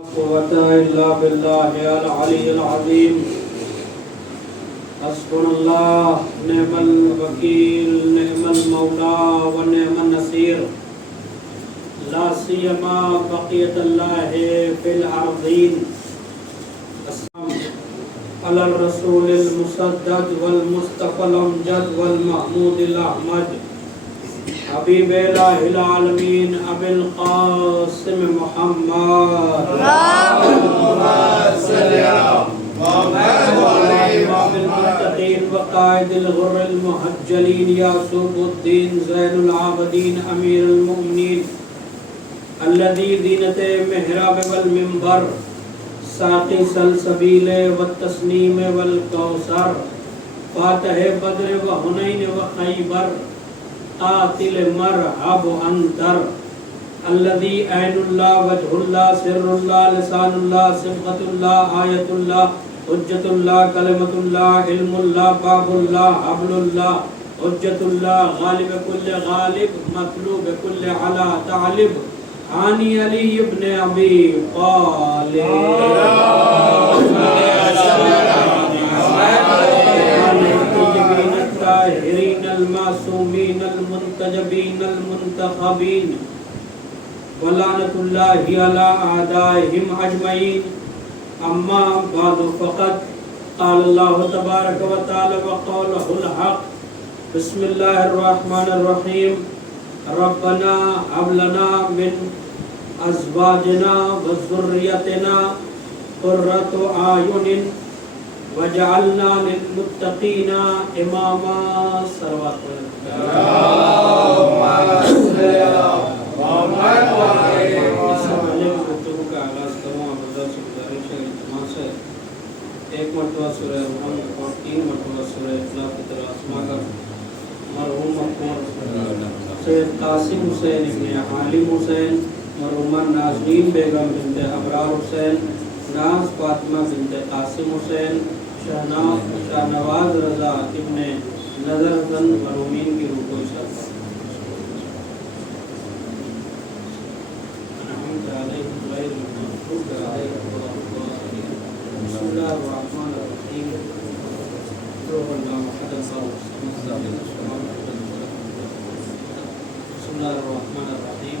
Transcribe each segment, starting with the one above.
قوة إلا بالله العلي العظيم حسبنا الله نعم الوكيل نعم المولى ونعم النصير لا سيما بقية الله في الأرضين على الرسول المسدد والمصطفى الأمجد والمحمود الأحمد حبیب الہ العالمین ابی القاسم محمد اللہم صلی علی امام المتقین وقائد الغر المحجلین یعقوب الدین زین العابدین امیر المؤمنین الذی زینت محراب والمنبر ساقی سلسبیل والتسنیم والکوثر فاتح بدر وحنین وخیبر قاتل مرحب انتر الذي عين الله وجه الله سر الله لسان الله صفة الله آية الله حجة الله كلمة الله علم الله باب الله حبل الله حجة الله غالب كل غالب مطلوب كل على تعلب عاني علي ابن أبي طالب الطاهرين المعصومين المنتجبين المنتخبين ولعنة الله على أعدائهم أجمعين أما بعد فقد قال الله تبارك وتعالى وقوله الحق بسم الله الرحمن الرحيم ربنا هب لنا من أزواجنا وذريتنا قرة أعين وجعلنا للمتقین اماما صلوات ایک مرتبہ سورہ رحم اور 3 مرتبہ سورہ اخلاص کی طرح اسما کا مرحوم سید قاسم حسین ابن عالم حسین مرحومہ نازنین بیگم بنت ابرار حسین ناز فاطمہ بنت قاسم حسین شاہنواز رضا ابن نظر زن مرحومین کی روح کو ارشاد بسم اللہ الرحمن الرحیم بسم اللہ الرحمن الرحیم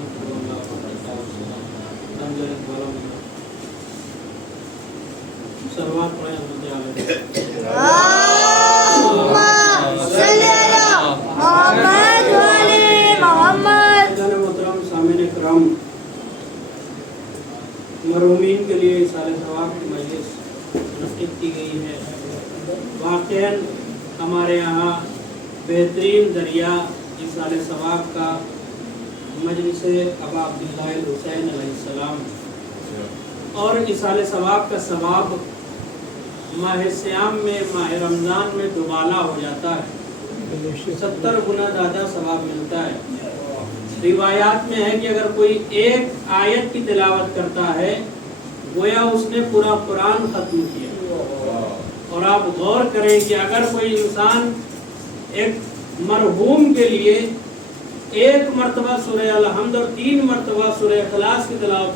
سلوات پڑھیں حضرت علیہ اللہم صلی علی محمد وعلی محمد. محترم سامعین کرام، مرحومین کے لیے ایصال ثواب کی مجلس منعقد کی گئی ہے. واقعاً ہمارے یہاں بہترین ذریعہ ایصال ثواب کا مجلس ابا عبداللہ الحسین علیہ السلام، اور ایصال ثواب کا ثواب ماہ سیام میں ماہ رمضان میں دوبالا ہو جاتا ہے، 70 گنا زیادہ ثواب ملتا ہے. روایات میں ہے کہ اگر کوئی ایک آیت کی تلاوت کرتا ہے گویا اس نے پورا قرآن ختم کیا. اور آپ غور کریں کہ اگر کوئی انسان ایک مرحوم کے لیے 1 مرتبہ سورہ الحمد اور 3 مرتبہ سورہ اخلاص کی تلاوت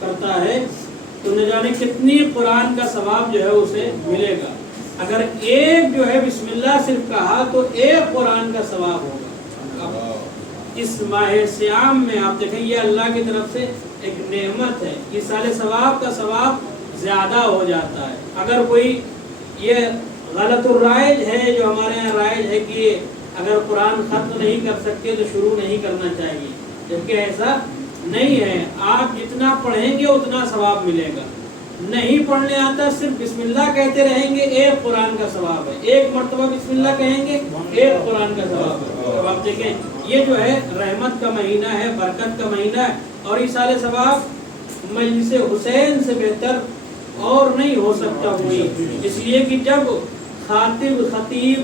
کرتا ہے تو نہ جانے کتنی قرآن کا ثواب جو ہے اسے ملے گا. اگر ایک جو ہے بسم اللہ صرف کہا تو 1 قرآن کا ثواب ہوگا. اس ماہ سیام میں آپ دیکھیں یہ اللہ کی طرف سے ایک نعمت ہے. ایصال ثواب کا ثواب زیادہ ہو جاتا ہے. اگر کوئی یہ غلط الرائج ہے جو ہمارے یہاں رائج ہے کہ اگر قرآن ختم نہیں کر سکتے تو شروع نہیں کرنا چاہیے، جبکہ ایسا نہیں ہے. آپ جتنا پڑھیں گے اتنا ثواب ملے گا. نہیں پڑھنے آتا صرف بسم اللہ کہتے رہیں گے 1 قرآن کا ثواب ہے. 1 مرتبہ بسم اللہ کہیں گے 1 قرآن کا ثواب ہے. اب آپ دیکھیں یہ جو ہے رحمت کا مہینہ ہے، برکت کا مہینہ ہے، اور ایصال ثواب مجلس حسین سے بہتر اور نہیں ہو سکتا کوئی. اس لیے کہ جب خاطب خطیب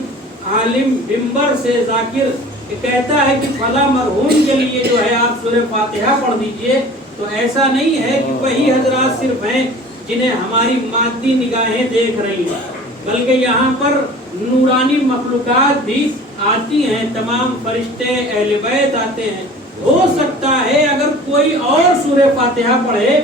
عالم منبر سے ذاکر کہتا ہے کہ فلاں مرحوم کے لیے جو ہے آپ سورہ فاتحہ پڑھ دیجئے، تو ایسا نہیں ہے کہ وہی حضرات صرف ہیں جنہیں ہماری مادی نگاہیں دیکھ رہی ہیں، بلکہ یہاں پر نورانی مخلوقات بھی آتی ہیں، تمام فرشتے اہل بیت آتے ہیں. ہو سکتا ہے اگر کوئی اور سورہ فاتحہ پڑھے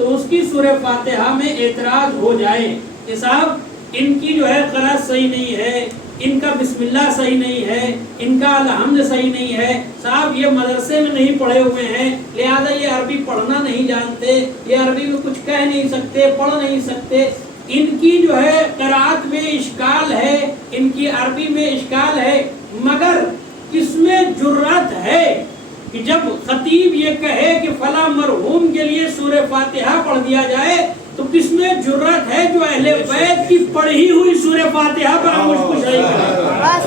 تو اس کی سورہ فاتحہ میں اعتراض ہو جائے کہ صاحب ان کی جو ہے قرأت صحیح نہیں ہے، ان کا بسم اللہ صحیح نہیں ہے، ان کا الحمد صحیح نہیں ہے، صاحب یہ مدرسے میں نہیں پڑھے ہوئے ہیں، لہذا یہ عربی پڑھنا نہیں جانتے، یہ عربی میں کچھ کہہ نہیں سکتے، پڑھ نہیں سکتے، ان کی جو ہے قرأت میں اشکال ہے، ان کی عربی میں اشکال ہے۔ مگر کس میں جرأت ہے کہ جب خطیب یہ کہے کہ فلاں مرحوم کے لیے سورہ فاتحہ پڑھ دیا جائے، تو کس میں جرأت ہے جو اہل بیت کی پڑھی ہوئی سورہ فاتحہ پر ہم مجھ کو شریک کریں؟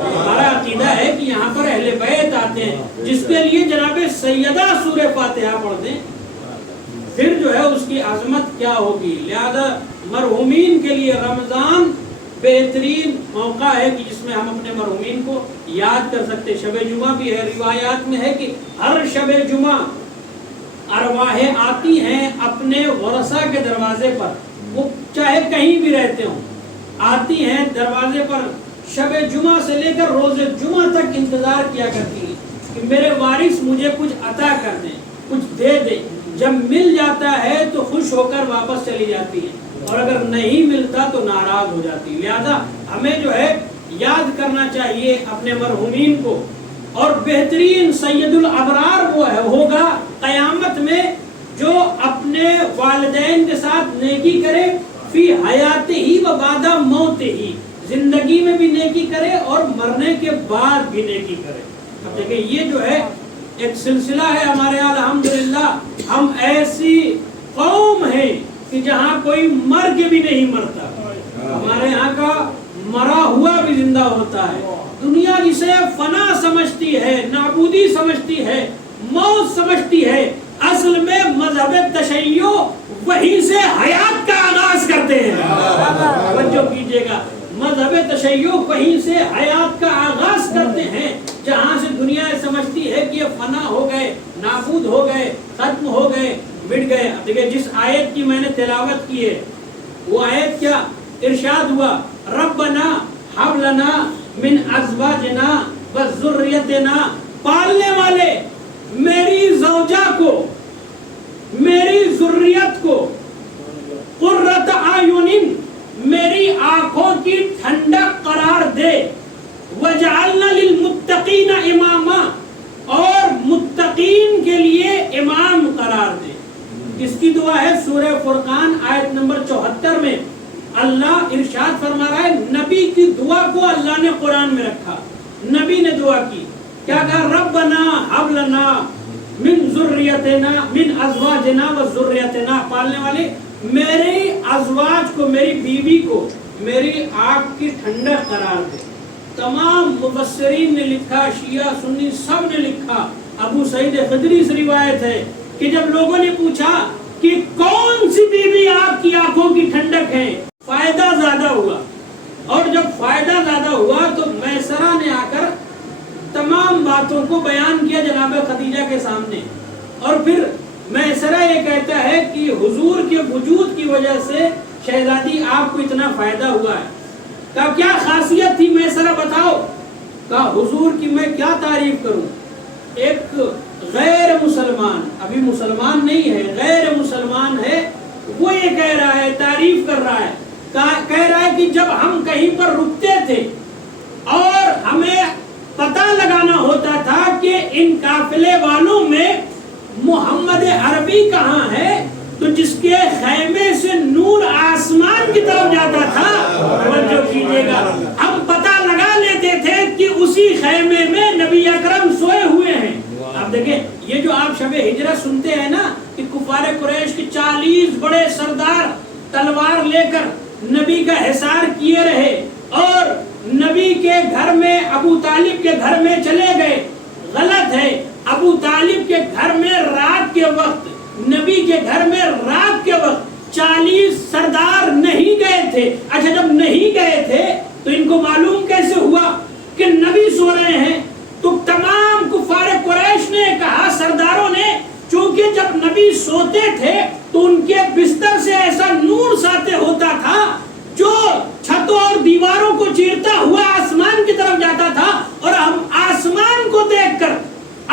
ہمارا عقیدہ ہے کہ یہاں پر اہل بیت آتے ہیں جس کے لیے جناب سیدہ سورہ فاتحہ پڑھ دیں، پھر جو ہے اس کی عظمت کیا ہوگی۔ لہذا مرحومین کے لیے رمضان بہترین موقع ہے کہ جس میں ہم اپنے مرحومین کو یاد کر سکتے۔ شب جمعہ بھی ہے، روایات میں ہے کہ ہر شب جمعہ ارواح آتی ہیں اپنے ورثہ کے دروازے پر، وہ چاہے کہیں بھی رہتے ہوں، آتی ہیں دروازے پر، شب جمعہ سے لے کر روز جمعہ تک انتظار کیا کرتی ہیں کہ میرے وارث مجھے کچھ عطا کر دیں، کچھ دے دیں۔ جب مل جاتا ہے تو خوش ہو کر واپس چلی جاتی ہیں، اور اگر نہیں ملتا تو ناراض ہو جاتی۔ لہذا ہمیں جو ہے یاد کرنا چاہیے اپنے مرحومین کو، اور بہترین سید الابرار وہ ہوگا قیامت میں جو اپنے والدین کے ساتھ نیکی کرے، فی حیات ہی و بعد موت ہی، زندگی میں بھی نیکی کرے اور مرنے کے بعد بھی نیکی کرے۔ اب دیکھیں یہ جو ہے ایک سلسلہ ہے ہمارے یہاں الحمدللہ، ہم ایسی قوم ہیں کہ جہاں کوئی مر کے بھی نہیں مرتا، ہمارے یہاں کا مرا ہوا بھی زندہ ہوتا ہے۔ دنیا جسے فنا سمجھتی ہے، نابودی سمجھتی ہے، موت سمجھتی ہے، اصل میں مذہب تشیع وہیں سے حیات کا آغاز کرتے ہیں۔ توجہ کیجئے گا، مذہب تشیع وہیں سے حیات کا آغاز کرتے ہیں، جہاں سے دنیا سمجھتی ہے کہ یہ فنا ہو گئے، نابود ہو گئے، ختم ہو گئے، مٹ گئے۔ اب دیکھیں جس آیت کی میں نے تلاوت کی ہے وہ آیت کیا ارشاد ہوا، ربنا ہب لنا من ازواجنا وذریتنا، پالنے والے میری زوجہ کو، میری ذریت کو، قرۃ اعین، میری آنکھوں کی ٹھنڈک قرار دے، وجعلنا للمتقین اماما، اور متقین کے لیے امام قرار دے۔ کس کی دعا ہے؟ سورہ فرقان آیت نمبر 74 میں اللہ ارشاد فرما رہا ہے، نبی کی دعا کو اللہ نے قرآن میں رکھا، نبی نے دعا کی، کیا کہا؟ ربنا ہب لنا من ذریتنا من ازواجنا و ذریتنا، پالنے والے میری ازواج کو، میری بیوی کو میری آنکھ کی ٹھنڈک قرار دے۔ تمام مفسرین نے لکھا، شیعہ سنی سب نے لکھا، ابو سعید خدری سے روایت ہے کہ جب لوگوں نے پوچھا کہ کون سی بیوی آپ کی آنکھوں کی ٹھنڈک ہے، فائدہ زیادہ ہوا، اور جب فائدہ زیادہ ہوا تو میسرہ نے آ کر تمام باتوں کو بیان کیا جناب خدیجہ کے سامنے، اور پھر میسرہ یہ کہتا ہے کہ حضور کے وجود کی وجہ سے شہزادی آپ کو اتنا فائدہ ہوا ہے۔ کہا کیا خاصیت تھی میسرہ بتاؤ؟ کہا حضور کی میں کیا تعریف کروں، ایک غیر مسلمان، ابھی مسلمان نہیں ہے، غیر مسلمان ہے، وہ یہ کہہ رہا ہے، تعریف کر رہا ہے، کہہ رہا ہے کہ جب ہم کہیں پر رکتے تھے اور ہمیں پتہ لگانا ہوتا تھا کہ ان قافلے والوں میں محمد عربی کہاں ہے، تو جس کے خیمے سے نور آسمان کی طرف جاتا تھا، توجہ کیجئے گا، ہم پتہ لگا لیتے تھے کہ اسی خیمے میں نبی اکرم سوئے ہوئے ہیں۔ اب دیکھیں یہ جو آپ شب ہجرت سنتے ہیں نا کہ کفار قریش کے 40 بڑے سردار تلوار لے کر نبی کا حصار کیے رہے اور نبی کے گھر میں ابو طالب کے گھر میں چلے گئے، غلط ہے۔ ابو طالب کے گھر میں رات کے وقت، نبی کے گھر میں رات کے وقت 40 سردار نہیں گئے تھے۔ اچھا جب نہیں گئے تھے تو ان کو معلوم کیسے ہوا کہ نبی سو رہے ہیں؟ تو تمام کفار قریش نے کہا، سرداروں نے، چونکہ جب نبی سوتے تھے تو ان کے بستر سے ایسا نور ساطع ہوتا تھا جو چھتوں اور دیواروں کو چیرتا ہوا آسمان کی طرف جاتا تھا، اور ہم آسمان کو دیکھ کر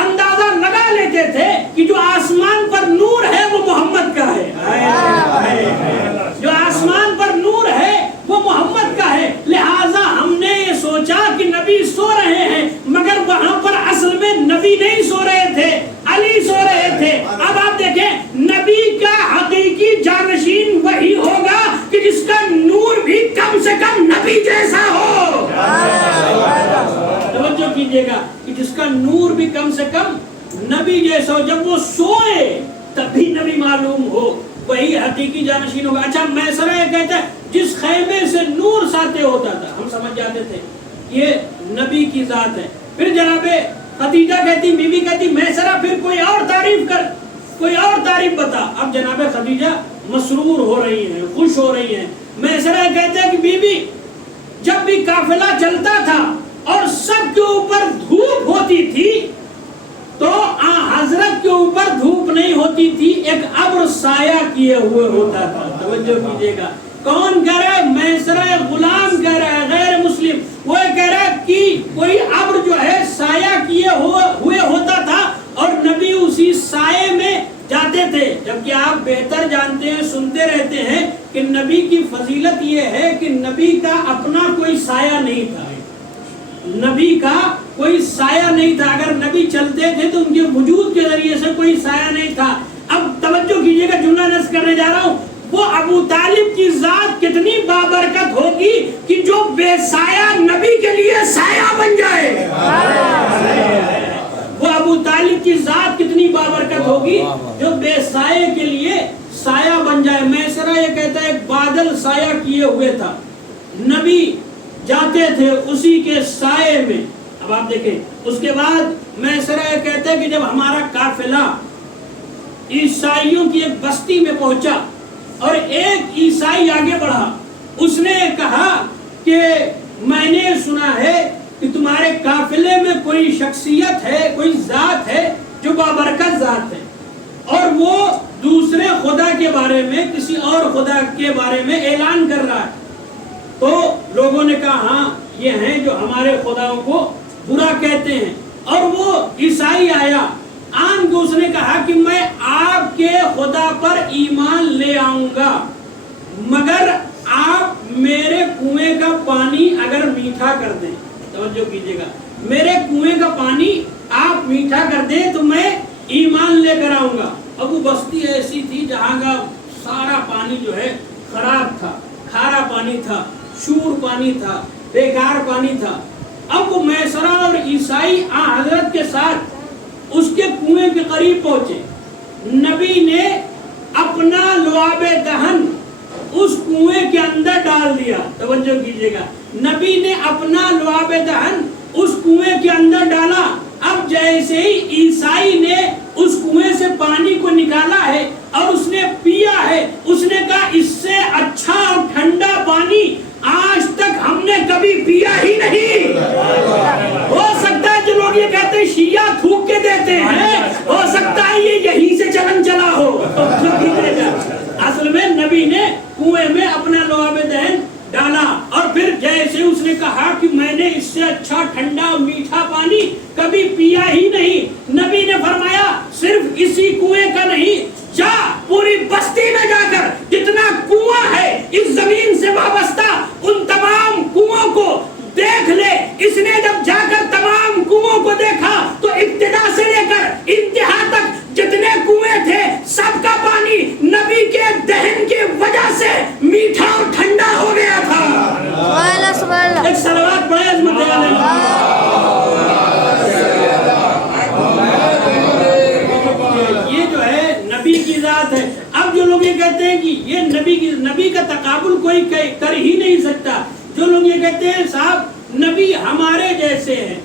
اندازہ لگا لیتے تھے کہ جو آسمان پر نور ہے وہ محمد کا ہے۔ کا نور بھی کم سے کم نبی جیسا ہو، جب وہ سوئے تبھی نبی معلوم ہو، وہی حقیقی جانشین ہوگا۔ اچھا میسرہ یہ کہتا ہے جس خیمے سے نور ساطع ہوتا تھا، ہم سمجھ جاتے تھے یہ نبی کی ذات ہے۔ پھر جناب خدیجہ کہتی، بی بی کہتی میسرہ پھر کوئی اور تعریف کر، کوئی اور تعریف بتا۔ اب جناب خدیجہ مسرور ہو رہی ہیں، خوش ہو رہی ہیں۔ میسرہ کہتے ہیں کہ بی بی جب بھی قافلہ چلتا تھا اور سب کے اوپر دھوپ ہوتی تھی تو حضرت کے اوپر دھوپ نہیں ہوتی تھی، ایک ابر سایہ کیے ہوئے ہوتا تھا۔ توجہ کیجئے گا، کون کہہ رہا ہے؟ میسرہ غلام کہہ رہا ہے، غیر مسلم۔ وہ کہہ رہا ہے کہ کوئی ابر جو ہے سایہ کیے ہوئے ہوتا تھا اور نبی اسی سائے میں جاتے تھے، جبکہ آپ بہتر جانتے ہیں، سنتے رہتے ہیں کہ نبی کی فضیلت یہ ہے کہ نبی کا اپنا کوئی سایہ نہیں تھا، نبی کا کوئی سایہ نہیں تھا۔ اگر نبی چلتے تھے تو ان کے وجود کے ذریعے سے کوئی سایہ نہیں تھا۔ اب توجہ کیجئے گا، جملہ نصب کرنے جا رہا ہوں، وہ ابو طالب کی ذات کتنی بابرکت ہوگی کہ جو بے سایہ نبی کے لیے سایہ بن جائے۔ وہ ابو طالب کی ذات کتنی بابرکت ہوگی جو بے سایہ کے لیے سایہ بن جائے۔ میسرہ یہ کہتا ہے ایک بادل سایہ کیے ہوئے تھا، نبی جاتے تھے اسی کے سائے میں۔ اب آپ دیکھیں اس کے بعد میسرہ یہ کہتا ہے کہ جب ہمارا قافلہ عیسائیوں کی ایک بستی میں پہنچا اور ایک عیسائی آگے بڑھا، اس نے کہا کہ میں نے سنا ہے کہ تمہارے قافلے میں کوئی شخصیت ہے، کوئی ذات ہے جو بابرکت ذات ہے، اور وہ دوسرے خدا کے بارے میں، کسی اور خدا کے بارے میں اعلان کر رہا ہے۔ تو لوگوں نے کہا ہاں یہ ہیں جو ہمارے خداؤں کو برا کہتے ہیں۔ اور وہ عیسائی آیا، آن کو اس نے کہا کہ میں آپ کے خدا پر ایمان لے آؤں گا مگر آپ میرے کنویں کا پانی اگر میٹھا کر دیں۔ توجہ کیجئے گا، میرے کنویں کا پانی آپ میٹھا کر دیں تو میں ایمان لے کر آؤں گا۔ اب وہ بستی ایسی تھی جہاں کا سارا پانی جو ہے خراب تھا، کھارا پانی تھا، شور پانی تھا، بیکار پانی تھا۔ اب وہ میسرہ اور عیسائی حضرت کے ساتھ اس کے کنویں کے قریب پہنچے، نبی نے اپنا لعاب دہن اس کنویں کے اندر ڈال دیا۔ توجہ کیجئے گا، نبی نے اپنا لعاب دہن اس کنویں کے اندر ڈالا۔ اب جیسے ہی عیسائی نے اس کنویں سے پانی کو نکالا ہے اور اس نے پیا ہے، اس نے کہا اس سے اچھا اور ٹھنڈا پانی آج تک ہم نے کبھی پیا ہی نہیں۔ ہو سکتا ہے جو لوگ یہ کہتے ہیں شیعہ تھوک کے دیتے ہیں، ہو سکتا ہے یہ یہیں سے چلن چلا ہو۔ اصل میں نبی نے کنویں میں اپنا لعاب دہن ڈالا اور پھر جیسے اس نے کہا کہ میں نے اس سے اچھا ٹھنڈا میٹھا پانی کبھی پیا ہی نہیں، نبی نے فرمایا صرف اسی کنویں کا نہیں، جا پوری بستی میں جا کر جتنا کنواں ہے اس زمین سے وابستہ ان تمام کنووں کو دیکھ لے۔ اس نے جب جا کر تمام کنووں کو دیکھا تو ابتدا سے لے کر انتہا تک جتنے کنویں تھے سب کا پانی نبی کے دہن کی وجہ سے میٹھا اور ٹھنڈا ہو گیا تھا۔ ایک صلوات پڑھے عظمت یہ جو ہے نبی کی ذات ہے۔ اب جو لوگ یہ کہتے ہیں کہ یہ نبی کا تقابل کوئی کر ہی نہیں سکتا، جو لوگ یہ کہتے ہیں صاحب نبی ہمارے جیسے ہیں،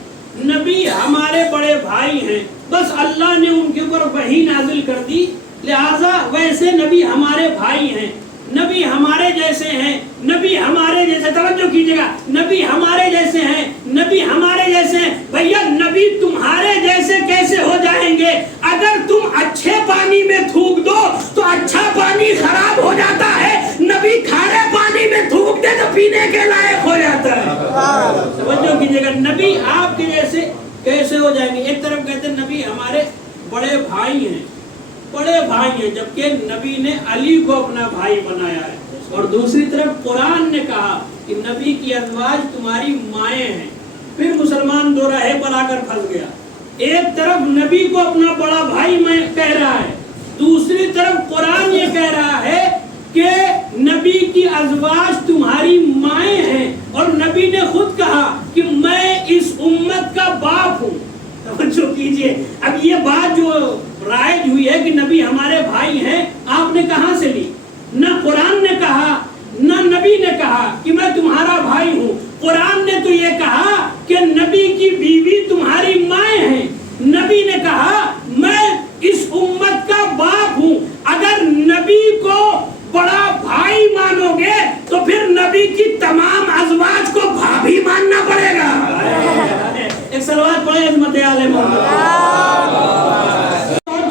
نبی ہمارے بڑے بھائی ہیں، بس اللہ نے ان کے اوپر وحی نازل کر دی لہٰذا ویسے نبی ہمارے بھائی ہیں، نبی ہمارے جیسے ہیں، نبی ہمارے جیسے، توجہ کیجئے گا، نبی ہمارے جیسے ہیں، نبی ہمارے جیسے ہیں۔ بھیا نبی تمہارے جیسے کیسے ہو جائیں گے؟ اگر تم اچھے پانی میں تھوک دو تو اچھا پانی خراب ہو جاتا ہے، نبی کھارے پانی میں تھوک دے تو پینے کے لائق ہو جاتا ہے۔ توجہ کیجئے گا، نبی آپ کے جیسے کیسے ہو جائیں گے؟ ایک طرف کہتے ہیں نبی ہمارے بڑے بھائی ہیں، بڑے بھائی ہیں، جبکہ نبی نے علی کو اپنا بھائی بنایا ہے، اور دوسری طرف قرآن نے کہا کہ نبی کی ازواج تمہاری مائیں ہیں۔ پھر مسلمان دو راہے پر آ کر پھنس گیا، ایک طرف نبی کو اپنا بڑا بھائی میں کہہ رہا ہے، دوسری طرف قرآن یہ کہہ رہا ہے کہ نبی کی ازواج تمہاری مائیں ہیں، اور نبی نے خود کہا کہ میں اس امت کا باپ ہوں۔ توجہ کیجئے. اب یہ بات جو رائج ہوئی ہے کہ نبی ہمارے بھائی ہیں، آپ نے کہاں سے لی؟ نہ قرآن نے کہا نہ نبی نے کہا کہ میں تمہارا بھائی ہوں. قرآن نے تو یہ کہا کہ نبی کی بیوی تمہاری مائیں ہیں. نبی نے کہا میں اس امت کا باپ ہوں. اگر نبی کو بڑا بھائی مانو گے تو پھر نبی کی تمام ازواج کو بھابھی ماننا پڑے گا. ایک صلوات پڑھیں عظمت آل محمد.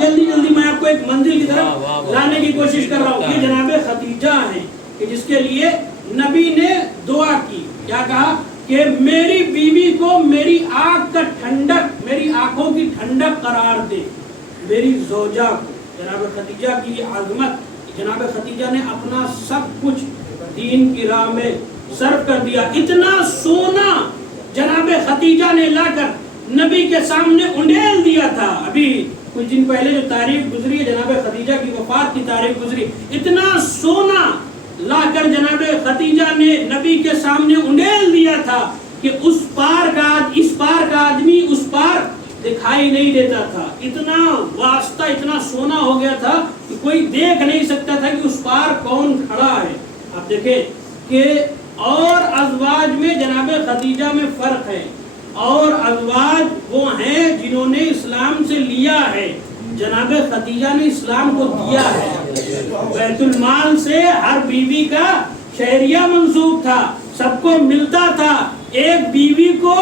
جلدی جلدی میں آپ کو ایک منزل کی طرف لانے کی کوشش کر رہا ہوں. یہ جناب خدیجہ ہیں کہ جس کے لیے نبی نے دعا کی. کیا کہا کہ میری بیوی کو میری آنکھ کا ٹھنڈک، میری آنکھوں کی ٹھنڈک قرار دے. میری زوجہ کو، جناب خدیجہ کی عظمت، جناب خدیجہ نے اپنا سب کچھ دین کی راہ میں صرف کر دیا. اتنا سونا جناب خدیجہ نے لا کر نبی کے سامنے انڈیل دیا تھا. ابھی کچھ دن پہلے جو تاریخ گزری ہے جناب خدیجہ کی وفات کی تاریخ گزری، اتنا سونا لا کر جناب خدیجہ نے نبی کے سامنے انڈیل دیا تھا کہ اس پار کا آدمی اس پار دکھائی نہیں دیتا تھا. اتنا واسطہ، اتنا سونا ہو گیا تھا کہ کوئی دیکھ نہیں سکتا تھا کہ اس پار کون کھڑا ہے. آپ دیکھیں کہ اور ازواج میں جناب خدیجہ میں فرق ہے. اور ازواج وہ ہیں جنہوں نے اسلام سے لیا ہے، جناب خدیجہ نے اسلام کو دیا ہے. بیت المال سے ہر بیوی کا شہریہ منسوب تھا، سب کو ملتا تھا. ایک بیوی کو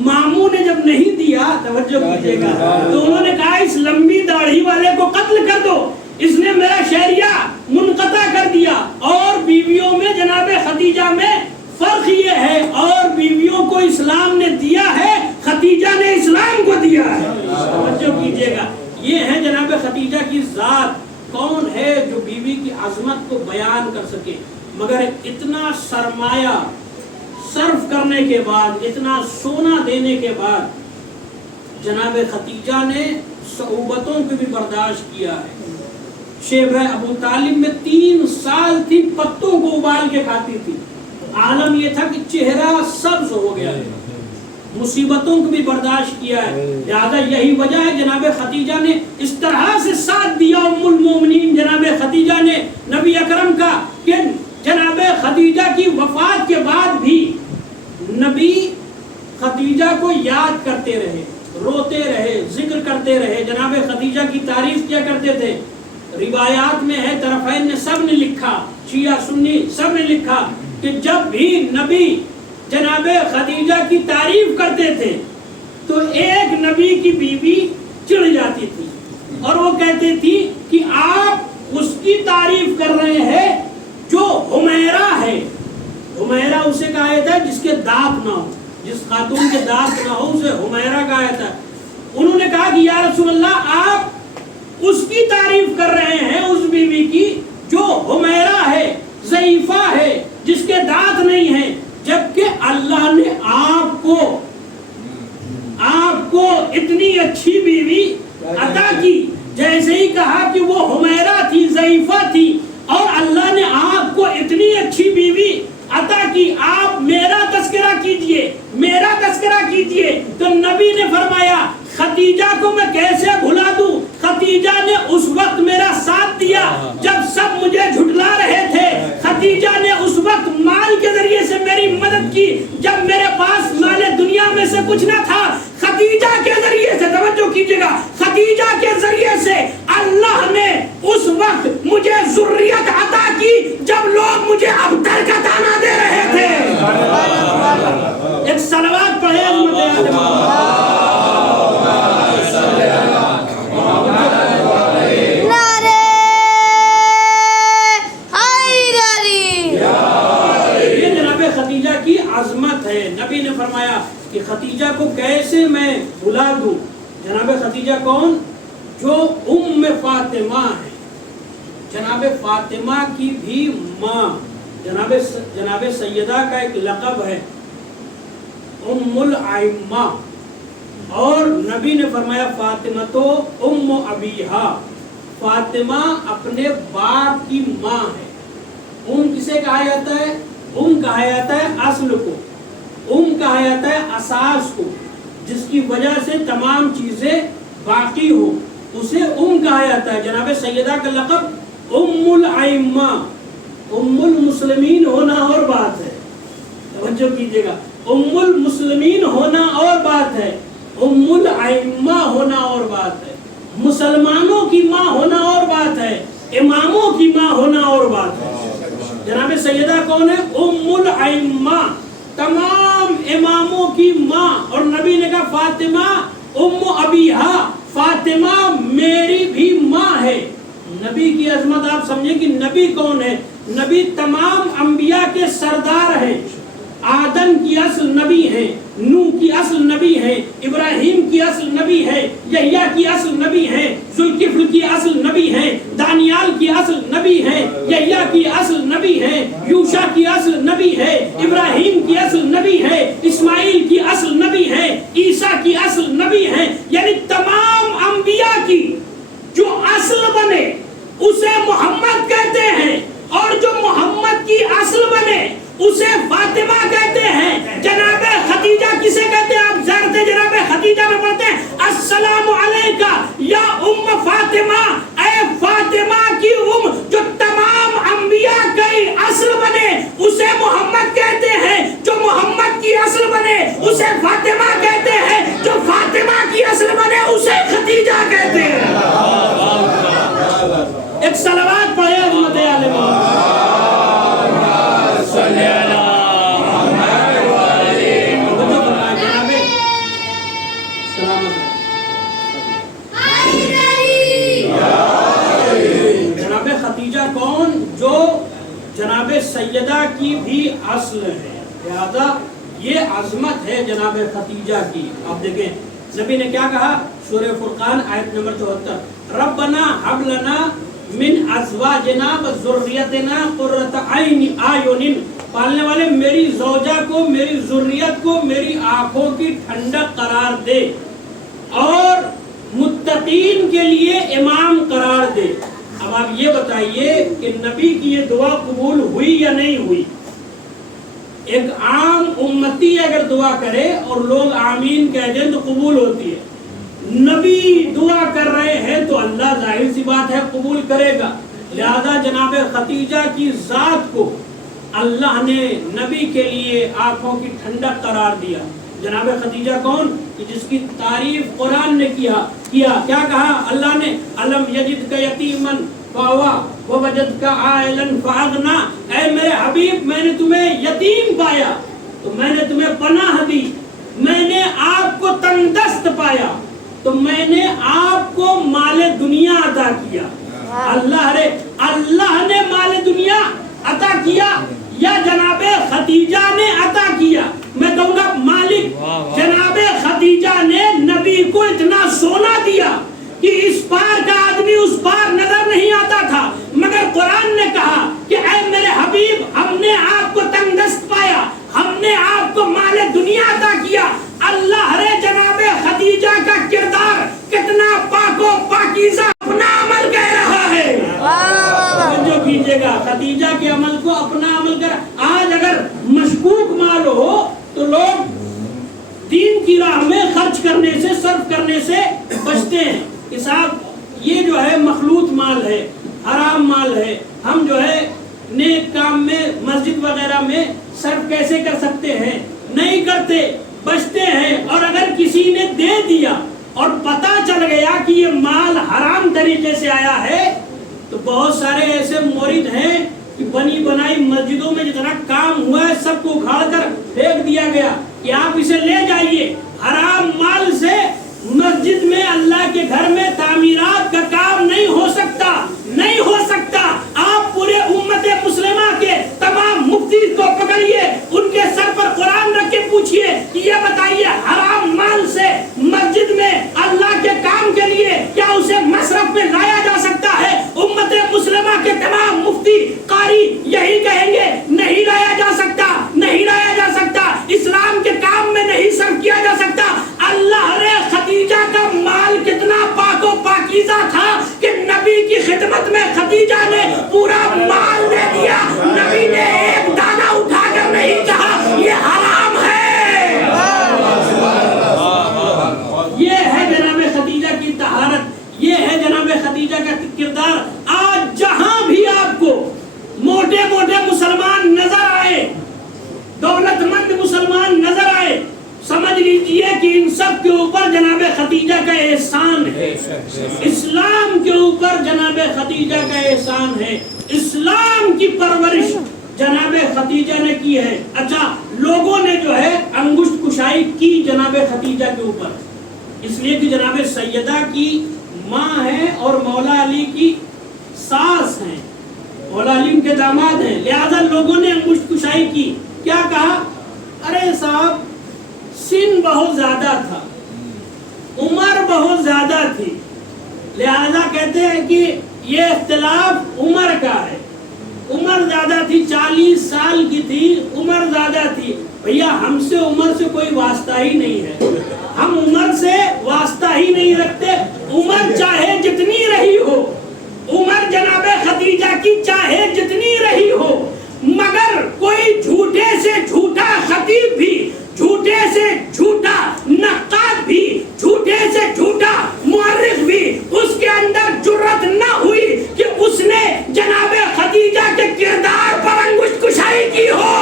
ماموں نے جب نہیں دیا، توجہ کیجئے گا، تو انہوں نے کہا اس لمبی داڑھی والے کو قتل کر دو، اس نے میرا شہریہ منقطع کر دیا. اور بیویوں میں جناب خدیجہ میں فرق یہ ہے، اور بیویوں کو اسلام نے دیا ہے، خدیجہ نے اسلام کو دیا ہے. توجہ کیجئے گا. یہ ہے جناب خدیجہ کی ذات. کون ہے جو بیوی کی عظمت کو بیان کر سکے؟ مگر اتنا سرمایہ صرف کرنے کے بعد، اتنا سونا دینے کے بعد جناب خدیجہ نے صعوبتوں کو بھی برداشت کیا ہے. شیبہ ابو طالب میں 3 سال تھی، پتوں کو ابال کے کھاتی تھی. عالم یہ تھا کہ چہرہ سبز ہو گیا ہے. مصیبتوں کو بھی برداشت کیا ہے. لہذا یہی وجہ ہے جناب خدیجہ نے اس طرح سے ساتھ دیا ام المومنین جناب خدیجہ نے نبی اکرم کا کہ جناب خدیجہ کی وفات کے بعد بھی نبی خدیجہ کو یاد کرتے رہے، روتے رہے، ذکر کرتے رہے، جناب خدیجہ کی تعریف کیا کرتے تھے. روایات میں ہے، طرفین نے سب نے لکھا، شیعہ سنی سب نے لکھا کہ جب بھی نبی جناب خدیجہ کی تعریف کرتے تھے تو ایک نبی کی بیوی چڑھ جاتی تھی اور وہ کہتی تھی کہ آپ اس کی تعریف کر رہے ہیں جو حمیرہ ہے. حمیرہ اسے کہا جاتا ہے جس کے دانت نہ ہو، جس خاتون کے دانت نہ ہو اسے حمیرہ کہا جاتا ہے. انہوں نے کہا کہ یا رسول اللہ آپ اس کی تعریف کر رہے ہیں، اس بیوی کی جو حمیرہ ہے، ضعیفہ ہے، جس کے دانت نہیں ہیں، جبکہ اللہ نے آپ کو اتنی اچھی بیوی عطا کی. جیسے ہی کہا کہ وہ حمیرہ تھی، ضعیفہ تھی، اور اللہ نے آپ کو اتنی اچھی بیوی عطا کی، آپ میرا تذکرہ کیجئے، میرا تذکرہ کیجئے. تو نبی نے فرمایا خدیجہ کو میں کیسے بھلا دوں؟ خدیجہ نے اس وقت میرا ساتھ دیا جب سب مجھے جھٹلا رہے تھے. خدیجہ نے اس وقت مال کے ذریعے سے میری مدد کی جب میرے پاس مال دنیا میں سے کچھ نہ تھا. خدیجہ کے ذریعے سے، توجہ کیجئے گا، خدیجہ کے ذریعے سے اللہ نے اس وقت مجھے ذریت عطا کی جب لوگ مجھے ابتر کا تانا دے رہے تھے. ایک صلوات پڑھے عظمت ہے. نبی نے فرمایا کہ خدیجہ کو کیسے میں بھلا دوں. جناب خدیجہ کون؟ جو ام فاطمہ ہے، جناب فاطمہ کی بھی ماں. جناب سیدہ کا ایک لقب ہے ام الائمہ. اور نبی نے فرمایا فاطمہ تو ام ابیہا، فاطمہ اپنے باپ کی ماں ہے. ام کسے کہا جاتا ہے؟ ام کہا جاتا ہے اصل کو، ام کہا جاتا ہے اساس کو. جس کی وجہ سے تمام چیزیں باقی ہو، اسے کہا جاتا ہے۔ جناب سیدہ کا لقب الائمہ، المسلمین ہونا اور بات ہے، توجہ کیجئے گا، المسلمین ہونا اور بات ہے، الائمہ ہونا اور بات ہے، مسلمانوں کی ماں ہونا اور بات ہے، اماموں کی ماں ہونا اور بات ہے۔ جناب سیدہ کون ہے؟ الائمہ، تمام اماموں کی ماں، اور نبی نے کہا فاطمہ ابیہا، فاطمہ میری بھی ماں ہے۔ نبی کی عظمت آپ سمجھیں کہ نبی کون ہے؟ نبی تمام انبیاء کے سردار ہیں، آدم کی اصل نبی ہے، نوح کی اصل نبی ہے، ابراہیم کی اصل نبی ہے، یحییٰ کی اصل نبی ہے، ذوالکفل کی اصل نبی ہے، دانیال کی اصل نبی ہے، یحییٰ کی اصل نبی ہے، یوشع کی اصل نبی ہے، ابراہیم کی اصل نبی ہے، اسماعیل کی اصل نبی ہے، عیسیٰ کی اصل نبی ہے۔ یعنی تمام انبیاء کی جو اصل بنے اسے محمد کہتے ہیں، اور جو محمد کی اصل بنے اسے فاطمہ کہتے ہیں۔ جناب خدیجہ کسے کہتے ہیں؟ آپ زیارت جناب خدیجہ میں پڑھتے ہیں السلام علیکہ یا ام فاطمہ، اے فاطمہ کی جو تمام انبیاء کی اصل بنے اسے محمد کہتے ہیں، جو محمد کی اصل بنے اسے فاطمہ کہتے ہیں، جو فاطمہ کی اصل بنے اسے خدیجہ کہتے ہیں۔ ایک صلوات پڑھے حضرت علی جناب خدیجہ کون؟ جو جناب سیدہ کی بھی اصل ہے، لہذا یہ عظمت ہے جناب خدیجہ کی۔ آپ دیکھیں نبی نے کیا کہا سورہ فرقان آیت نمبر 74، ربنا حب لنا من ازواجنا و ذریتنا قرۃ اعین، پالنے والے میری زوجہ کو، میری ذریت کو میری آنکھوں کی ٹھنڈک قرار دے، اور متقین کے لیے امام قرار دے۔ اب آپ یہ بتائیے کہ نبی کی یہ دعا قبول ہوئی یا نہیں ہوئی؟ ایک عام امتی اگر دعا کرے اور لوگ آمین کہہ دیں تو قبول ہوتی ہے، نبی دعا کر رہے ہیں تو اللہ ظاہر سی بات ہے قبول کرے گا۔ لہذا جناب خدیجہ کی ذات کو اللہ نے نبی کے لیے آنکھوں کی ٹھنڈک قرار دیا۔ جناب خدیجہ کون؟ جس کی تعریف قرآن نے کیا کیا کہا اللہ نے؟ الم یجدک یتیما فآویٰ ووجدک عائلا فأغنیٰ، اے میرے حبیب میں نے تمہیں یتیم پایا تو میں نے تمہیں پناہ دی، میں نے آپ کو تندرست پایا تو میں نے آپ کو مال دنیا عطا کیا۔ اللہ نے مال دنیا عطا کیا یا جناب خدیجہ نے عطا کیا؟ میں کہوں گا مالک جناب خدیجہ نے نبی کو اتنا سونا دیا کہ اس پار کا آدمی اس پار نظر نہیں آتا تھا، مگر قرآن نے کہا کہ اے میرے حبیب ہم نے آپ کو تندرست پایا، ہم نے آپ کو مال دنیا عطا کیا۔ اللہ رے جناب خدیجہ کا کردار کتنا پاک و پاکیزہ اپنا عمل کہہ رہا ہے۔ جو کیجئے گا خدیجہ کے عمل کو اپنا عمل کر۔ آج اگر مشکوک مال ہو تو لوگ دین کی راہ میں خرچ کرنے سے، صرف کرنے سے بچتے ہیں کہ صاحب یہ جو ہے مخلوط مال ہے، حرام مال ہے، ہم جو ہے نیک کام میں مسجد وغیرہ میں صرف کیسے کر سکتے ہیں؟ نہیں کرتے، بچتے ہیں۔ اور اگر کسی نے دے دیا اور پتہ چل گیا کہ یہ مال حرام طریقے سے آیا ہے تو بہت سارے ایسے مرید ہیں کہ بنی بنائی مسجدوں میں جتنا کام ہوا ہے سب کو اکھاڑ کر پھینک دیا گیا کہ آپ اسے لے جائیے۔ حرام مال سے مسجد میں اللہ کے گھر میں تعمیرات کا کام نہیں ہو سکتا، نہیں ہو سکتا۔ آپ پورے امت مسلمہ کے تمام مفتی کو پکڑیے، ان کے سر پر قرآن رکھ کے پوچھئے کہ یہ بتائیے حرام مال سے مسجد میں اللہ کے کام کے لیے کیا اسے مصرف میں لایا جا سکتا ہے؟ امت مسلمہ کے تمام مفتی قاری یہی کہیں گے نہیں لایا جا سکتا، نہیں لایا جا سکتا، اسلام کے کام میں نہیں صرف کیا جا سکتا۔ اللہ رے خدیجہ کا مال کتنا پاک و پاکیزہ تھا کہ نبی کی خدمت میں خدیجہ خدیجہ کا احسان ہے، اسلام کے اوپر جناب خدیجہ کا احسان ہے، اسلام کی پرورش جناب خدیجہ نے کی ہے۔ اچھا، لوگوں نے جو ہے انگشت کشائی کی جناب خدیجہ کے اوپر، اس لیے کہ جناب سیدہ کی ماں ہے اور مولا علی کی ساس ہیں، مولا علی کے داماد ہیں، لہذا لوگوں نے انگشت کشائی کی۔ کیا کہا؟ ارے صاحب سن بہت زیادہ تھا، عمر بہت زیادہ تھی، لہذا کہتے ہیں کہ یہ اختلاف عمر کا ہے، عمر زیادہ تھی، 40 سال کی تھی، عمر زیادہ تھی۔ بھیا ہم سے عمر سے کوئی واسطہ ہی نہیں ہے، ہم عمر سے واسطہ ہی نہیں رکھتے، عمر چاہے جتنی رہی ہو، عمر جناب خدیجہ کی چاہے جتنی رہی ہو، مگر کوئی جھوٹے سے جھوٹا خطیب بھی، جھوٹے سے جھوٹا نقاد بھی، جھوٹے سے جھوٹا مورخ بھی اس کے اندر جرت نہ ہوئی کہ اس نے جناب خدیجہ کے کردار پر انگشت کشائی کی ہو۔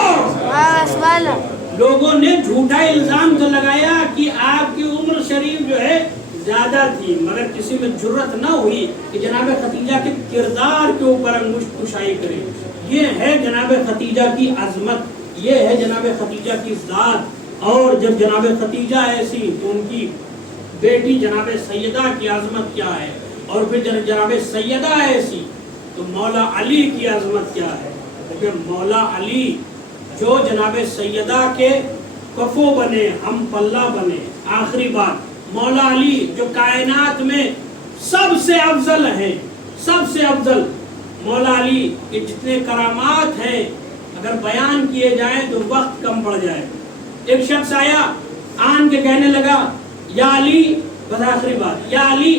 لوگوں نے جھوٹا الزام تو لگایا کہ آپ کی عمر شریف جو ہے زیادہ تھی، مگر کسی میں جرت نہ ہوئی کہ جناب خدیجہ کے کردار کے اوپر انگشت کشائی کرے۔ یہ ہے جناب خدیجہ کی عظمت، یہ ہے جناب خدیجہ کی ذات۔ اور جب جناب خدیجہ ایسی تو ان کی بیٹی جناب سیدہ کی عظمت کیا ہے، اور پھر جناب سیدہ ایسی تو مولا علی کی عظمت کیا ہے۔ کیونکہ مولا علی جو جناب سیدہ کے کفو بنے، ہم پلہ بنے۔ آخری بات، مولا علی جو کائنات میں سب سے افضل ہیں، سب سے افضل، مولا علی کے جتنے کرامات ہیں اگر بیان کیے جائیں تو وقت کم پڑ جائے۔ ایک شخص آیا، آن کے کہنے لگا، یا علی، بس آخری بات، یا علی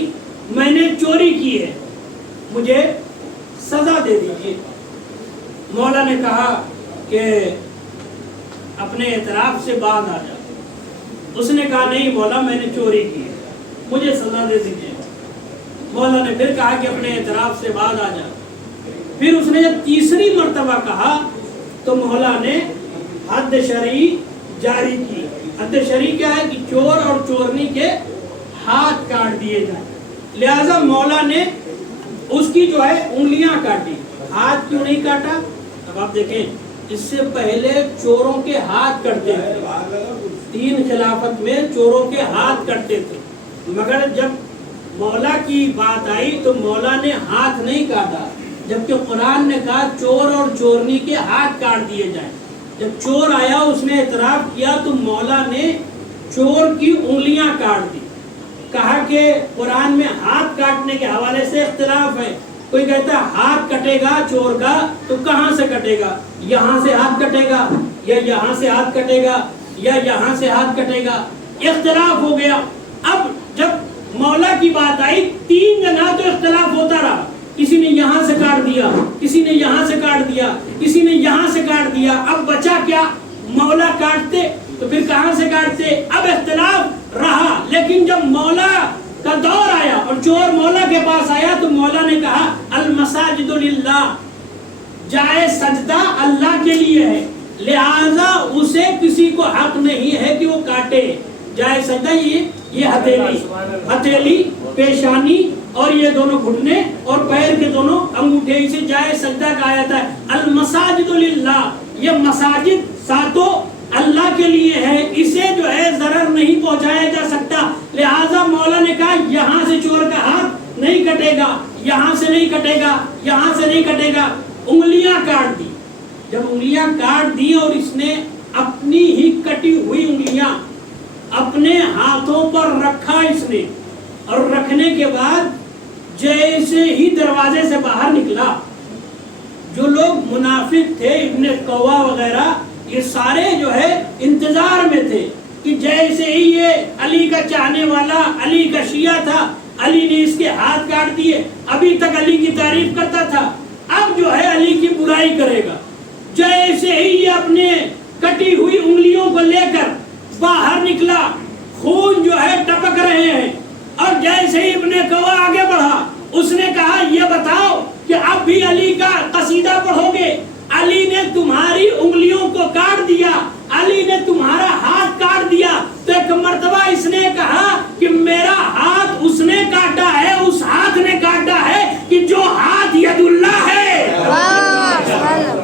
میں نے چوری کی ہے، مجھے سزا دے دیجیے۔ مولا نے کہا کہ اپنے اعتراف سے بعد آ جا۔ اس نے کہا نہیں مولا میں نے چوری کی ہے، مجھے سزا دے دیجیے۔ مولا نے پھر کہا کہ اپنے اعتراف سے بعد آ جا۔ پھر اس نے جب تیسری مرتبہ کہا تو مولا نے حد شرعی جاری کی۔ حد شرعی کیا ہے کہ چور اور چورنی کے ہاتھ کاٹ دیے جائیں۔ لہذا مولا نے اس کی جو ہے انگلیاں کاٹی، ہاتھ کیوں نہیں کاٹا؟ اب آپ دیکھیں، اس سے پہلے چوروں کے ہاتھ کٹتے تھے، 3 خلافت میں چوروں کے ہاتھ کٹتے تھے، مگر جب مولا کی بات آئی تو مولا نے ہاتھ نہیں کاٹا، جبکہ قرآن نے کہا چور اور چورنی کے ہاتھ کاٹ دیے جائیں۔ جب چور آیا اس نے اعتراف کیا تو مولا نے چور کی انگلیاں کاٹ دی۔ کہا کہ قرآن میں ہاتھ کاٹنے کے حوالے سے اختلاف ہے، کوئی کہتا ہے ہاتھ کٹے گا چور کا تو کہاں سے کٹے گا؟ یہاں سے ہاتھ کٹے گا یا یہاں سے ہاتھ کٹے گا یا یہاں سے ہاتھ کٹے گا، اختلاف ہو گیا۔ اب جب مولا کی بات آئی 3 جگہ تو اختلاف ہوتا رہا، کسی نے یہاں سے کاٹ دیا، کسی نے یہاں سے کاٹ دیا، کسی نے یہاں سے کاٹ دیا۔ اب بچا کیا؟ مولا کاٹتے تو پھر کہاں سے کاٹتے؟ اب اختلاف رہا، لیکن جب مولا کا دور آیا اور چور مولا کے پاس آیا تو مولا نے کہا المساجد للہ، جائے سجدہ اللہ کے لیے ہے، لہذا اسے کسی کو حق نہیں ہے کہ وہ کاٹے۔ جائے سجدہ یہ ہتھیلی، پیشانی اور یہ دونوں گھٹنے اور پیر کے دونوں انگوٹھے، اسے جائے سجدہ کہا جاتا ہے۔ المساجد للہ، یہ مساجد ساتوں اللہ کے لیے ہے، اسے جو ہے ضرر نہیں پہنچایا جا سکتا، لہذا مولا نے کہا یہاں سے چور کا ہاتھ نہیں کٹے گا، یہاں سے نہیں کٹے گا، یہاں سے نہیں کٹے گا۔ انگلیاں کاٹ دی۔ جب انگلیاں کاٹ دی اور اس نے اپنی ہی کٹی ہوئی انگلیاں اپنے ہاتھوں پر رکھا اس نے، اور رکھنے کے بعد جیسے ہی دروازے سے باہر نکلا، جو لوگ منافق تھے ابن قوا وغیرہ یہ سارے جو ہے انتظار میں تھے کہ جیسے ہی یہ علی کا چاہنے والا، علی کا شیعہ تھا، علی نے اس کے ہاتھ کاٹ دیے، ابھی تک علی کی تعریف کرتا تھا، اب جو ہے علی کی برائی کرے گا۔ جیسے ہی یہ اپنے کٹی ہوئی انگلیوں کو لے کر باہر نکلا، خون جو ہے ٹپک رہے ہیں، اور جیسے ہی ابن قوا آگے بڑھا اس نے کہا یہ بتاؤ کہ اب بھی علی کا قصیدہ پڑھو گے؟ علی نے تمہاری انگلیوں کو کاٹ دیا، علی نے تمہارا ہاتھ کاٹ دیا، تو ایک مرتبہ اس نے کہا کہ میرا ہاتھ اس نے کاٹا ہے، اس ہاتھ نے کاٹا ہے کہ جو ہاتھ ید اللہ ہے،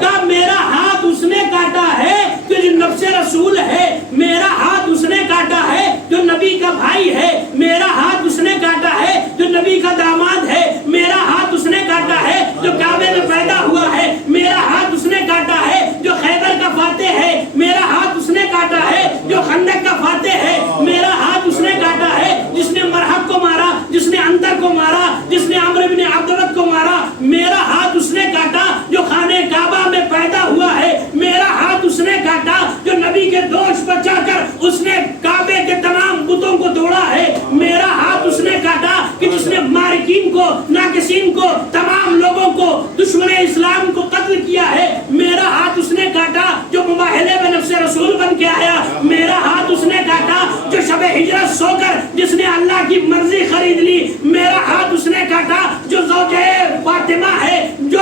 کہ میرا ہاتھ اس نے کاٹا ہے کہ جو نفس رسول ہے، میرا ہاتھ اس نے کاٹا ہے جو نبی کا بھائی ہے، میرا ہاتھ اس نے کاٹا ہے جو نبی کا داماد ہے، میرا ہاتھ اس نے کاٹا ہے جو کعبے میں پیدا ہوا ہے، میرا ہاتھ اس نے کاٹا ہے جو خیبر کا فاتح ہے، میرا ہاتھ اس نے کاٹا ہے جو خندق کا فاتح ہے، میرا ہاتھ اس نے کاٹا ہے جس نے مرحب کو مارا، جس نے انتر کو مارا، جس نے عمرو بن عبدود کو مارا، میرا ہاتھ اس نے کاٹا جو خانہ کعبہ میں پیدا ہوا ہے، میرا ہاتھ اس نے کاٹا جو نبی کے دوش بچا کر اس نے کعبے کے تمام بتوں کو توڑا ہے، میرا ہاتھ اس نے کاٹا کہ جس نے مارکین کو، ناقصین کو، تمام لوگوں کو، دشمن اسلام کو قتل کیا ہے، میرا ہاتھ اس نے کاٹا جو مباہلے میں نفس رسول بن کے آیا، میرا ہاتھ اس نے کاٹا جو شب ہجرت سو کر جس نے اللہ کی مرضی خرید لی، میرا ہاتھ اس نے کاٹا جو زوجہ فاطمہ ہے، جو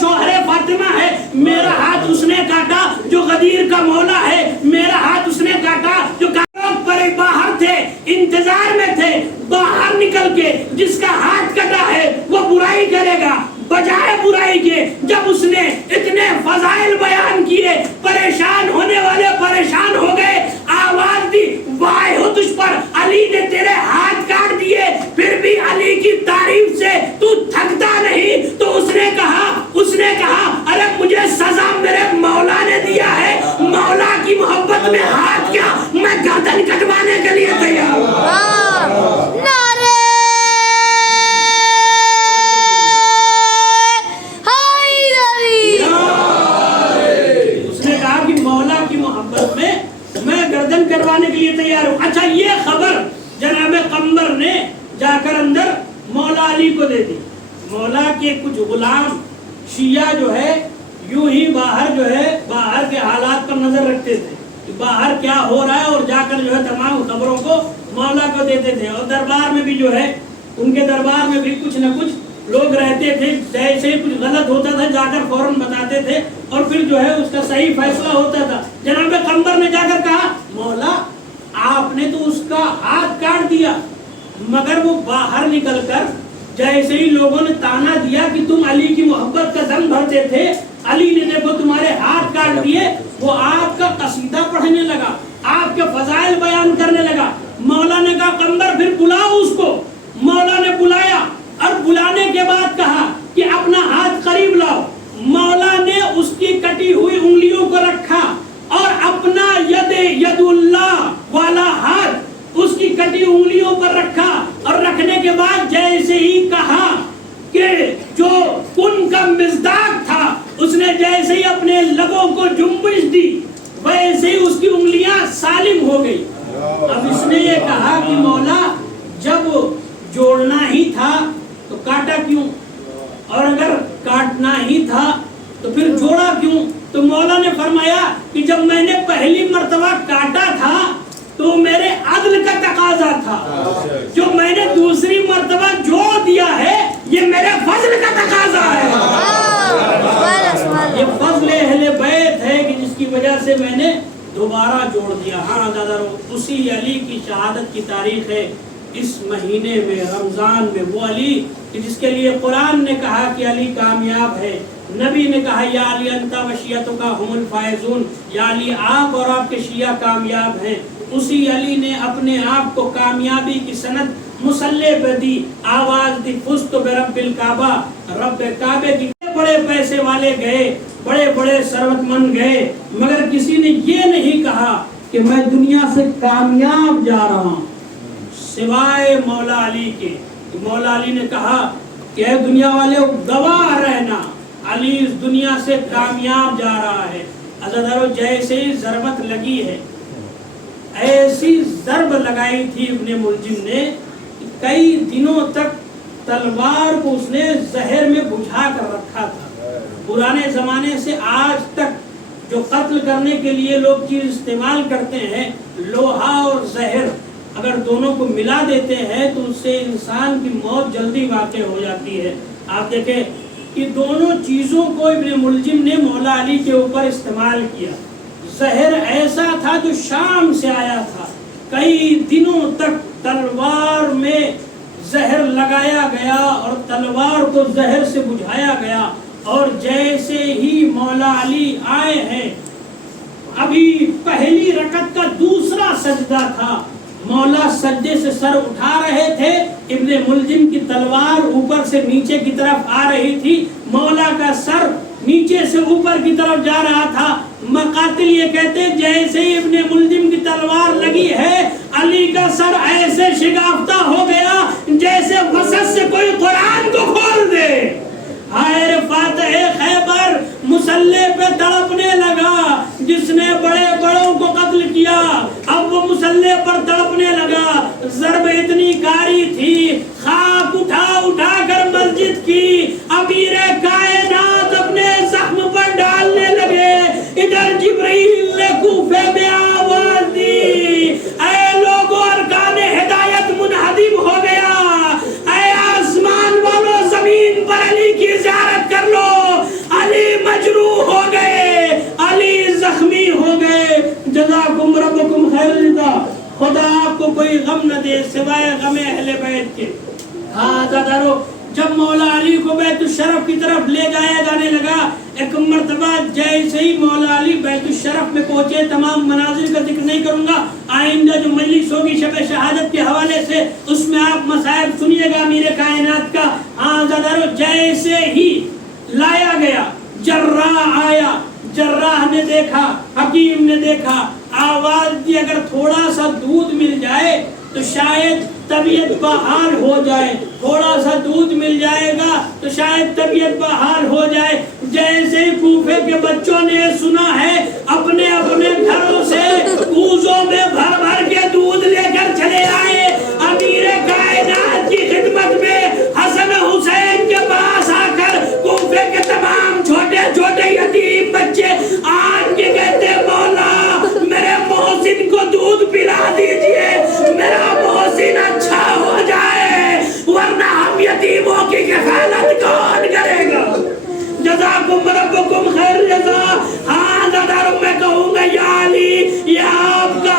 شوہر فاطمہ ہے، میرا ہاتھ اس نے کاٹا جو غدیر کا مولا ہے، میرا ہاتھ اس نے کاٹا جو پر باہر تھے، انتظار میں تھے، باہر نکل کے جس کا ہاتھ کٹا ہے وہ برائی کرے گا، بجائے برائی کے جب اس نے اتنے فضائل بیان کیے، پریشان ہونے والے پریشان ہو گئے، آواز دی وائے ہو تجھ پر، علی نے تیرے ہاتھ کاٹ دیے، پھر بھی علی کی تعریف سے تو تھکتا نہیں، تو اس نے کہا ارے مجھے سزا میرے مولا نے دیا ہے، مولا کی محبت میں ہاتھ کیا، میں گردن کٹوانے کے لیے تیار ہوں۔ گردن کروانے کے لیے تیار ہوں۔ اچھا یہ خبر جناب قمر نے جا کر اندر مولا علی کو دے دی۔ مولا کے کچھ غلام شیعہ جو ہے یوں ہی باہر کے حالات پر نظر رکھتے تھے کہ باہر کیا ہو رہا ہے، اور جا کر جو ہے تمام خبروں کو مولا کو دیتے تھے، اور دربار میں بھی جو ہے ان کے دربار میں بھی کچھ نہ کچھ لوگ رہتے تھے، جیسے کچھ غلط ہوتا تھا جا کر فوراً بتاتے تھے، اور پھر جو ہے اس کا صحیح فیصلہ ہوتا تھا۔ جناب قمر نے جا کر کہا مولا آپ نے تو اس کا ہاتھ کاٹ دیا، مگر وہ باہر نکل کر جیسے ہی لوگوں نے تانا دیا کہ تم علی کی محبت کا دم بھرتے تھے، علی نے دیکھو تمہارے ہاتھ کاٹ دیے، وہ آپ کا قصیدہ پڑھنے لگا، آپ کے فضائل بیان کرنے لگا۔ مولا نے کہا قمر پھر بلاؤ اس کو۔ مولا نے بلایا، اور بلانے کے بعد کہا کہ اپنا ہاتھ قریب لاؤ۔ مولا نے اس کی کٹی ہوئی انگلیوں کو رکھا اور اپنا ید اللہ والا ہاتھ اس کی کٹی انگلیوں پر رکھا، اور رکھنے کے بعد جیسے ہی کہا کہ جو کن کا مصداق تھا اس نے جیسے ہی اپنے لبوں کو جنبش دی، ویسے ہی اس کی انگلیاں سالم ہو گئی۔ اب اس نے یہ کہا کہ مولا جب جوڑنا ہی تھا تو کاٹا کیوں، اور اگر کاٹنا ہی تھا تو پھر جوڑا کیوں؟ تو مولا نے فرمایا کہ جب میں نے پہلی مرتبہ کاٹا تھا تو میرے عدل کا تقاضا تھا، جو میں نے دوسری مرتبہ جوڑ دیا ہے یہ میرے فضل کا تقاضا ہے۔ یہ فضل اہل بیت ہے کہ جس کی وجہ سے میں نے دوبارہ جوڑ دیا۔ ہاں دادا اسی علی کی شہادت کی تاریخ ہے اس مہینے میں رمضان میں، وہ علی کہ جس کے لیے قرآن نے کہا کہ علی کامیاب ہے، نبی نے کہا یا علی انت و شیعتک هم الفائزون، یا علی آپ اور آپ کے شیعہ کامیاب ہیں۔ اسی علی نے اپنے آپ کو کامیابی کی سند مصلی پہ دی، آواز دی فزت برب الکعبہ، رب کعبے کی بڑے پیسے والے گئے، بڑے بڑے ثروت مند گئے، مگر کسی نے یہ نہیں کہا کہ میں دنیا سے کامیاب جا رہا ہوں سوائے مولا علی کے۔ مولا علی نے کہا کہ اے دنیا والے گواہ رہنا، علی اس دنیا سے کامیاب جا رہا ہے۔ عزیزارو جیسے ہی ضربت لگی ہے، ایسی ضرب لگائی تھی ابن ملجم نے، کئی دنوں تک تلوار کو اس نے زہر میں بجھا کر رکھا تھا۔ پرانے زمانے سے آج تک جو قتل کرنے کے لیے لوگ چیز استعمال کرتے ہیں، لوہا اور زہر، اگر دونوں کو ملا دیتے ہیں تو اس سے انسان کی موت جلدی واقع ہو جاتی ہے۔ آپ دیکھیں کہ دونوں چیزوں کو ابن ملجم نے مولا علی کے اوپر استعمال کیا۔ زہر ایسا تھا جو شام سے آیا تھا، کئی دنوں تک تلوار میں زہر لگایا گیا اور تلوار کو زہر سے بجھایا گیا، اور جیسے ہی مولا علی آئے ہیں، ابھی پہلی رکعت کا دوسرا سجدہ تھا، مولا سجدے سے سر اٹھا رہے تھے، ابن ملجم کی تلوار اوپر سے نیچے کی طرف آ رہی تھی، مولا کا سر نیچے سے اوپر کی طرف جا رہا تھا۔ مقاتل یہ کہتے جیسے ہی ابن ملجم کی تلوار لگی ہے، علی کا سر ایسے شگافتہ ہو گیا جیسے وسط سے کوئی قرآن کو کھول دے۔ ہائے فاتح خیبر مسلح پہ تڑپنے لگا، جس نے بڑے بڑوں کو قتل کیا اب وہ مسلح پر تڑپنے لگا، ضرب اتنی کاری تھی، خاک اٹھا اٹھا کر مسجد کی امیر کائنات اپنے زخم پر ڈالنے لگے۔ ادھر جبرائیل نے کوفے میں آواز دی، اے لوگوں ارکان ہدایت منہدم ہو گیا، اے آسمان والوں زمین پر علی کی زیارت کر لو، علی مجروح ہو گئے، علی زخمی ہو گئے۔ جزاکم ربکم خیر الجزا، خدا آپ کو کوئی غم نہ دے سوائے غم اہل بیت کے۔ ہاں دادارو، جب مولا علی کو بیت الشرف کی طرف لے جایا جانے لگا، ایک مرتبہ جیسے ہی مولا علی بیت الشرف میں پہنچے، تمام مناظر کا ذکر نہیں کروں گا، آئندہ جو مجلس ہوگی شب شہادت کے حوالے سے اس میں آپ مصائب سنیے گا امیر کائنات کا۔ ہاں دادارو، جیسے ہی لایا گیا، جراح آیا، جراح نے دیکھا، حکیم نے دیکھا، آواز دی اگر تھوڑا سا دودھ مل جائے تو شاید طبیعت بحال ہو جائے، تھوڑا سا دودھ مل جائے گا تو شاید طبیعت بحال ہو جائے۔ جیسے کوفے کے بچوں نے سنا ہے، اپنے اپنے گھروں سے کوزوں میں بھر بھر کے دودھ لے کر چلے آئے، امیر کائنات کی خدمت میں حسن حسین کے پاس آ کر کوفے کے تمام چھوٹے چھوٹے یتیم بچے آن کے کہتے مولا میرے محسن کو دودھ پلا دیجئے، میرا محسن اچھا ہو جائے، ورنہ ہم یتیموں کی کفالت کون کرے گا؟ جزاکم ربکم خیر جزا۔ ہاں داداروں، میں کہوں گا یا علی، یہ آپ کا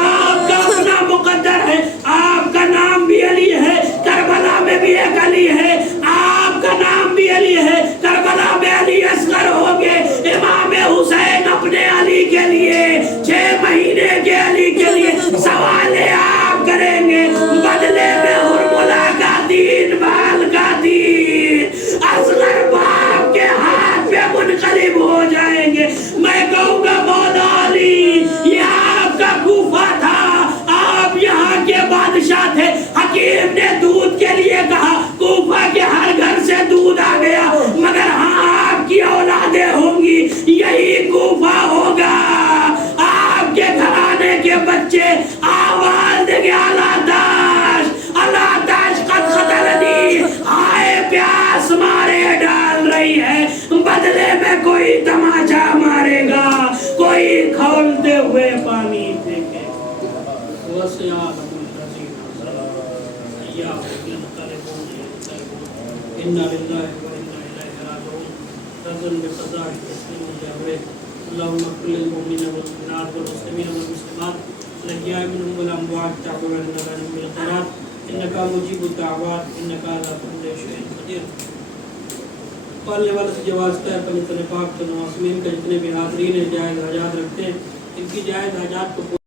اپنا مقدر ہے، آپ کا نام بھی علی ہے، کربلا میں بھی ایک علی ہے، آپ کا نام بھی علی ہے، کربلا میں علی اصغر ہو گے، امام حسین اپنے علی کے لیے 6 مہینے کے علی کے لیے سوال آپ کریں گے، بدلے میں ہرملا کا دین بال کا دین اصغر باپ کے ہاتھ پہ منقلب ہو جائیں گے۔ میں کہوں گا مولا علی، یہ آپ کا کوفہ تھا، آپ یہاں کے بادشاہ تھے، حکیم نے دودھ کے لیے کہا، کوفہ کے ہر گھر سے دودھ آ گیا، مگر ہاں آپ کی اولادیں ہوں گی، یہی کوفہ ہوگا، آپ کے گھرانے کے بچے آواز دیں گے اللہ داش قد قتلنی، ہائے پیاس مارے ڈال رہی ہے، بدلے میں کوئی تماچا مارے گا، کوئی کھولتے ہوئے پانی پھینکے۔ اِنَّا لِلَّهِ وَإِنَّا إِلَيْهِ رَاجِعُونَ۔ رضن بقضاء تسلیم جابر، اللهم اغفر للمؤمنين والمؤمنات والمسلمين والمسلمات الأحياء منهم والأموات تعبر لنا بالخيرات إنك مجيب الدعوات إنك على كل شيء قدير۔ پالنے والا سے جواز کا ہے، پنجتن پاک تو نواسمین کا جتنے بھی حاضرین ہیں جائز حاجات رکھتے ہیں، ان کی جائز حاجات کو